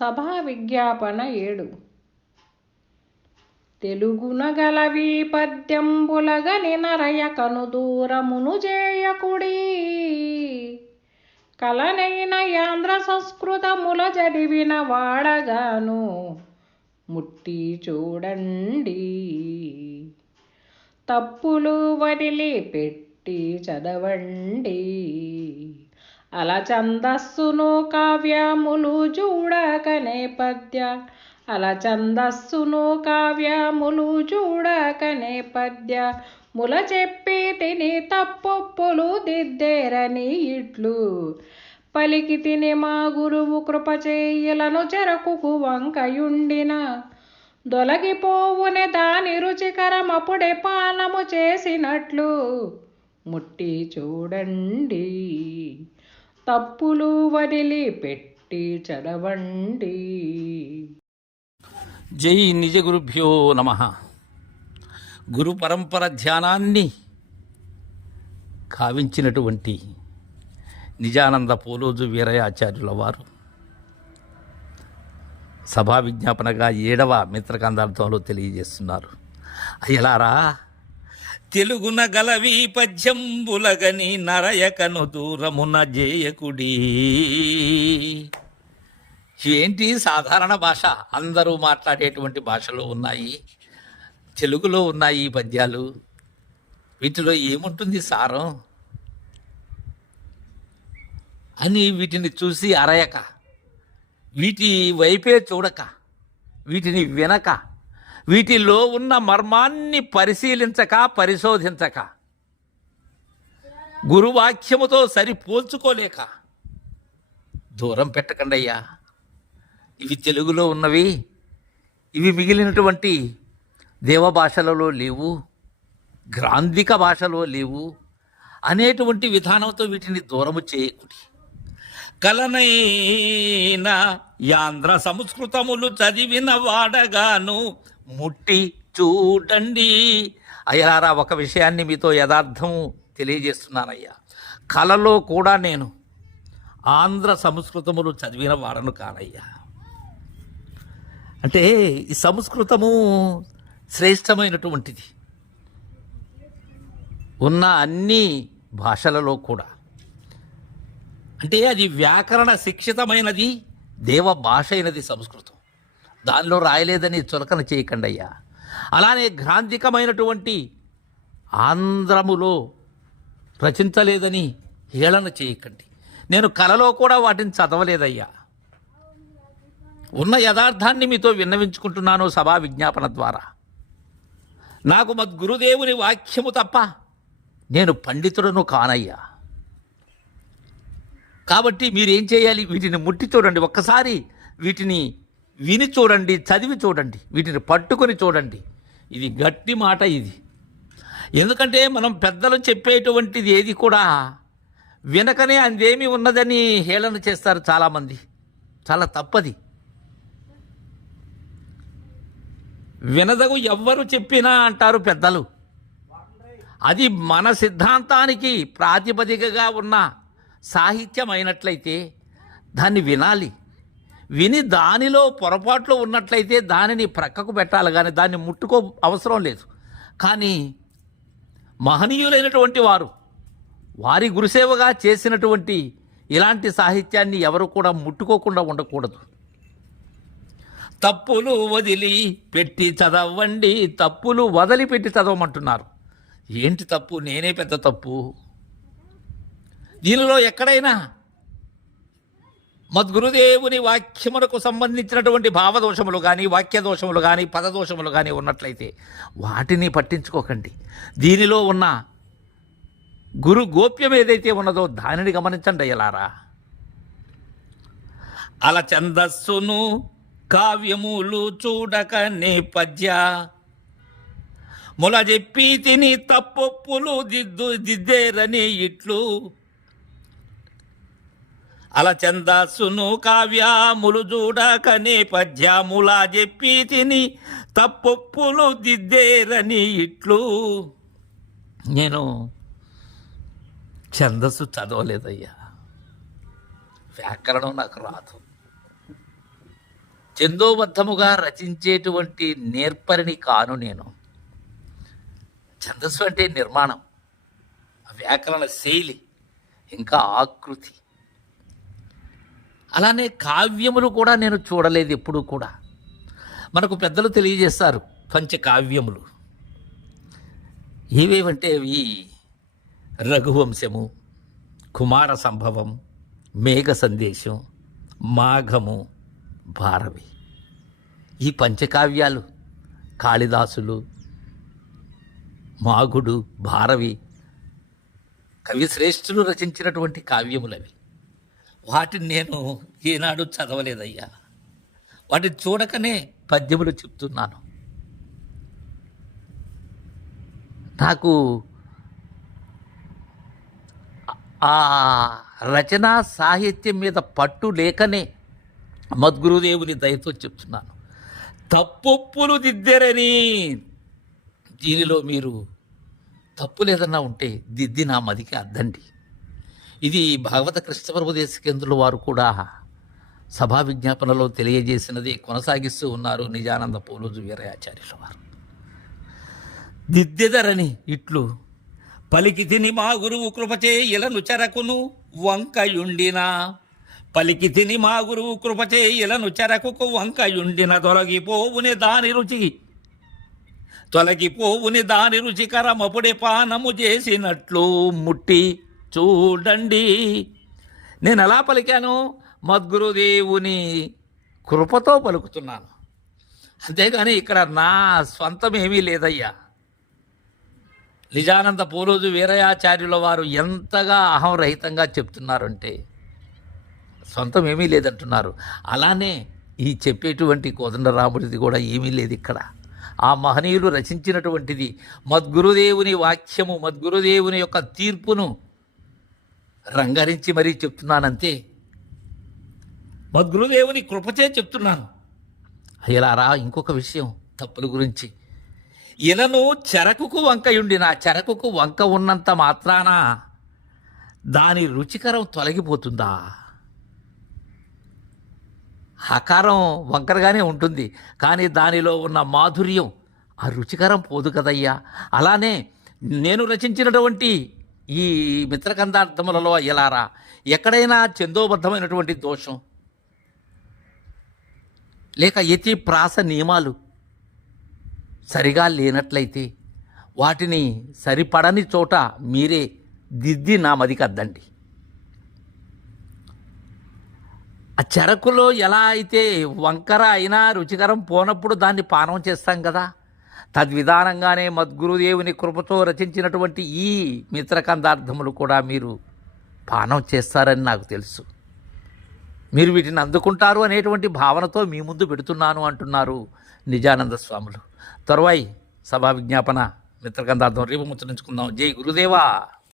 సభా విజ్ఞాపన ఏడు. తెలుగున గలవి పద్యంబులగని నరయ కను దూరమును చేయకుడి కలనైన యాంధ్ర సంస్కృతముల చదివిన వాడగాను ముట్టి చూడండి. తప్పులు వదిలి పెట్టి చదవండి. అల ఛందస్సును కావ్యములు చూడకనే పద్య. అల ఛందస్సును కావ్యములు చూడకనే పద్య. ముల చెప్పి తిని తప్పొప్పులు దిద్దేరని ఇట్లు. పలికి తిని మా గురువు కృప చేయులను చెరకుకు వంకయుండిన. దొలగిపోవునే దాని రుచికరమప్పుడే పానము చేసినట్లు. ముట్టి చూడండి. తప్పులు వదిలి పెట్టి చదవండి. జై నిజ గురుభ్యో నమ. గురు పరంపర ధ్యానాన్ని కావించినటువంటి నిజానంద పోలోజు వీరయాచార్యుల వారు సభా విజ్ఞాపనగా ఏడవ మిత్రకందార్థంలో తెలియజేస్తున్నారు. అయ్యలారా తెలుగున గలవి పద్యంబులగని నరయకను దూరమున జేయకుడి. ఏంటి సాధారణ భాష? అందరూ మాట్లాడేటువంటి భాషలో ఉన్నాయి. తెలుగులో ఉన్నాయి ఈ పద్యాలు. వీటిలో ఏముంటుంది సారం? అని వీటిని చూసి అరయక. వీటి వైపే చూడక. వీటిని వినక. వీటిలో ఉన్న మర్మాన్ని పరిశీలించక పరిశోధించక. గురువాక్యముతో సరిపోల్చుకోలేక దూరం పెట్టకండి అయ్యా. ఇవి తెలుగులో ఉన్నవి. ఇవి మిగిలినటువంటి దేవభాషలలో లేవు గ్రాంధిక భాషలో లేవు అనేటువంటి విధానంతో వీటిని దూరము చేయకుడి కలనైన యాంధ్ర సంస్కృతములు చదివిన వాడగాను ముట్టి చూడండి. అయ్యారా ఒక విషయాన్ని మీతో యథార్థము తెలియజేస్తున్నానయ్యా. కళలో కూడా నేను ఆంధ్ర సంస్కృతములు చదివిన వాడను కానయ్యా. అంటే ఈ సంస్కృతము శ్రేష్టమైనటువంటిది. ఉన్న అన్ని భాషలలో కూడా. అంటే అది వ్యాకరణ శిక్షితమైనది దేవ భాష అయినది సంస్కృతం. దానిలో రాయలేదని చులకన చేయకండి అయ్యా అలానే గ్రాంధికమైనటువంటి ఆంధ్రములో రచించలేదని హేళన చేయకండి. నేను కలలో కూడా వాటిని చదవలేదయ్యా. ఉన్న యథార్థాన్ని మీతో విన్నవించుకుంటున్నాను సభా విజ్ఞాపన ద్వారా. నాకు మద్గురుదేవుని వాక్యము తప్ప నేను పండితుడను కానయ్యా. కాబట్టి మీరేం చేయాలి? వీటిని ముట్టి చూడండి. ఒక్కసారి వీటిని విని చూడండి చదివి చూడండి వీటిని పట్టుకొని చూడండి. ఇది గట్టి మాట ఇది. ఎందుకంటే మనం పెద్దలు చెప్పేటువంటిది ఏది కూడా వినకనే అందేమి ఉన్నదని హేళన చేస్తారు చాలామంది. చాలా తప్పది. వినదగు ఎవ్వరు చెప్పినా అంటారు పెద్దలు. అది మన సిద్ధాంతానికి ప్రాతిపదికగా ఉన్న సాహిత్యం అయినట్లయితే దాన్ని వినాలి. విని దానిలో పొరపాట్లు ఉన్నట్లయితే దానిని ప్రక్కకు పెట్టాలి కానీ దాన్ని ముట్టుకో అవసరం లేదు. కానీ మహనీయులైనటువంటి వారు వారి గురుసేవగా చేసినటువంటి ఇలాంటి సాహిత్యాన్ని ఎవరు కూడా ముట్టుకోకుండా ఉండకూడదు. తప్పులు వదిలి పెట్టి చదవండి తప్పులు వదిలిపెట్టి చదవమంటున్నారు. ఏంటి తప్పు? నేనే పెద్ద తప్పు. దీనిలో ఎక్కడైనా మద్గురుదేవుని వాక్యములకు సంబంధించినటువంటి భావదోషములు కానీ వాక్య దోషములు కానీ పదదోషములు కానీ ఉన్నట్లయితే వాటిని పట్టించుకోకండి. దీనిలో ఉన్న గురు గోప్యం ఏదైతే ఉన్నదో దానిని గమనించండి అయ్యలారా. అల ఛందస్సును కావ్యములు చూడక నేపథ్య ముల చెప్పి తిని తప్పొప్పులు దిద్దు దిద్దేరని ఇట్లు. అలచందాసును కావ్యాములు కావ్యములు చూడక నేపథ్యముల చెప్పి తిని తప్పొప్పులు దిద్దేరని ఇట్లు. నేను ఛందస్సు చదవలేదయ్యా. వ్యాకరణం నాకు రాదు. చందోబద్ధముగా రచించేటువంటి నేర్పరిని కాను నేను. ఛందస్సు అంటే నిర్మాణం వ్యాకరణ శైలి ఇంకా ఆకృతి. అలానే కావ్యములు కూడా నేను చూడలేదు ఎప్పుడూ కూడా. మనకు పెద్దలు తెలియజేస్తారు పంచకావ్యములు ఏవేవంటే అవి రఘువంశము కుమార సంభవం మేఘ సందేశం మాఘము భారవి. ఈ పంచకావ్యాలు కాళిదాసులు మాగుడు భారవి కవిశ్రేష్ఠులు రచించినటువంటి కావ్యములవి. వాటిని నేను ఈనాడు చదవలేదయ్యా. వాటిని చూడకనే పద్యములు చెప్తున్నాను. నాకు ఆ రచనా సాహిత్యం మీద పట్టు లేకనే మద్గురుదేవుని దయతో చెప్తున్నాను. తప్పొప్పులు దిద్దరని దీనిలో మీరు తప్పు లేదన్నా ఉంటే దిద్ది నా మదికి అద్దండి. ఇది భాగవత కృష్ణప్రభు దేశకేంద్రుల వారు కూడా సభా విజ్ఞాపనలో తెలియజేసినది కొనసాగిస్తూ ఉన్నారు నిజానంద పోలోజు వీరయాచార్యుల వారు. దిద్దెదరని ఇట్లు పలికి తిని మా గురువు కృపచే ఇలను చెరకును వంకయుండినా. పలికి తిని మా గురువు కృపచే ఇలను చెరకుకు వంకయుండిన తొలగిపోవుని దాని రుచి తొలగిపోవుని దాని రుచికరమపుడే పానము చేసినట్లు ముట్టి చూడండి. నేను ఎలా పలికాను? మద్గురుదేవుని కృపతో పలుకుతున్నాను. అంతేగాని ఇక్కడ నా స్వంతం ఏమీ లేదయ్యా. నిజానంద పోరోజు వీరయాచార్యుల వారు ఎంతగా అహంరహితంగా చెప్తున్నారంటే సొంతం ఏమీ లేదంటున్నారు. అలానే ఈ చెప్పేటువంటి కోదండరాముడిది కూడా ఏమీ లేదు ఇక్కడ. ఆ మహనీయులు రచించినటువంటిది మద్గురుదేవుని వాక్యము మద్గురుదేవుని యొక్క తీర్పును రంగరించి మరీ చెప్తున్నానంతే. మద్గురుదేవుని కృపచే చెప్తున్నాను. ఇలా ఇంకొక విషయం తప్పుల గురించి. ఇలను చెరకుకు వంకయుండి నా చెరకుకు వంక ఉన్నంత మాత్రాన దాని రుచికరం తొలగిపోతుందా? ఆకారం వంకరగానే ఉంటుంది కానీ దానిలో ఉన్న మాధుర్యం ఆ రుచికరం పోదు కదయ్యా. అలానే నేను రచించినటువంటి ఈ మిత్రకందార్థములలో ఎలారా? ఎక్కడైనా చందోబద్ధమైనటువంటి దోషం. లేక యతి ప్రాస నియమాలు సరిగా లేనట్లయితే వాటిని సరిపడని చోట మీరే దిద్ది నా మదికి అద్దండి. ఆ చెరకులో ఎలా అయితే వంకర అయినా రుచికరం పోనప్పుడు దాన్ని పానం చేస్తాం కదా? తద్విధానంగానే మద్గురుదేవుని కృపతో రచించినటువంటి ఈ మిత్రకందార్థములు కూడా మీరు పానం చేస్తారని నాకు తెలుసు. మీరు వీటిని అందుకుంటారు అనేటువంటి భావనతో మీ ముందు పెడుతున్నాను అంటున్నారు నిజానంద స్వాములు. తరువాయి సభా విజ్ఞాపన మిత్రకందార్థం రేపు ముచ్చరించుకుందాం జై గురుదేవా!